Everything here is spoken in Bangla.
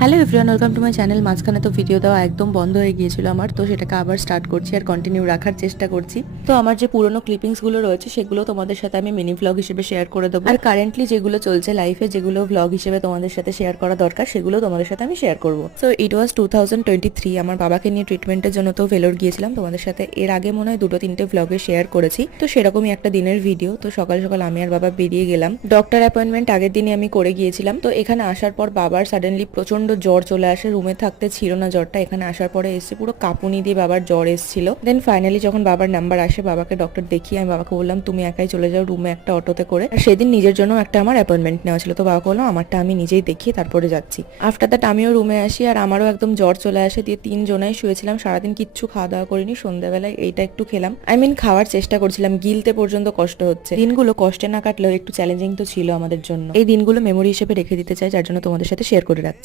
Hello everyone, welcome to my channel. মাঝখানে তো ভিডিও দেওয়া একদম বন্ধ হয়ে গিয়েছিল আমার, তো সেটাকে আবার স্টার্ট করছি আর কন্টিনিউ রাখার চেষ্টা করছি। তো আমার যে পুরোনো ক্লিপিংসগুলো রয়েছে সেগুলো তোমাদের সাথে আমি মিনি ভ্লগ হিসেবে শেয়ার করে দেবো, আর কারেন্টলি যেগুলো চলছে লাইফে, যেগুলো ভ্লগ হিসেবে তোমাদের সাথে শেয়ার করা দরকার, সেগুলো তোমাদের সাথে আমি শেয়ার করবো। সো ইট ওয়াজ 2023, আমার বাবাকে নিয়ে ট্রিটমেন্টের জন্য তো ভেলোর গিয়েছিলাম। তোমাদের সাথে এর আগে মনে হয় 2-3টে ভ্লগে শেয়ার করেছি, তো সেরকমই একটা দিনের ভিডিও। তো সকাল সকাল আমি আর বাবা বেরিয়ে গেলাম। ডক্টর অ্যাপয়েন্টমেন্ট আগের দিনই আমি করে গিয়েছিলাম। তো এখানে আসার পর বাবার সাডেনলি প্রচন্ড জ্বর চলে আসে। রুমে থাকতে ছিল না জ্বরটা, এখানে আসার পরে এসে পুরো কাঁপুনি দিয়ে বাবার জ্বর এসেছিল। দেন ফাইনালি যখন বাবার নাম্বার আসে, বাবাকে ডক্টর দেখিয়ে আমি বাবাকে বললাম তুমি একাই চলে যাও রুমে একটা অটোতে করে। আর সেদিন নিজের জন্য একটা আমার অ্যাপয়েন্টমেন্ট নেওয়া ছিল, তো বাবাকে বললাম আমারটা আমি নিজেই দেখিয়ে তারপরে যাচ্ছি। আফটার দ্যাট আমিও রুমে আসি আর আমারও একদম জ্বর চলে আসে। দিয়ে 3 জনাই শুয়েছিলাম, সারাদিন কিচ্ছু খাওয়া দাওয়া করিনি। সন্ধ্যাবেলায় এইটা একটু খেলাম, খাওয়ার চেষ্টা করছিলাম, গিলতে পর্যন্ত কষ্ট হচ্ছে। দিনগুলো কষ্টে না কাটলেও একটু চ্যালেঞ্জিং তো ছিল আমাদের জন্য। এই দিনগুলো মেমোরি হিসেবে রেখে দিতে চাই, যার জন্য তোমাদের সাথে শেয়ার করে রাখছি।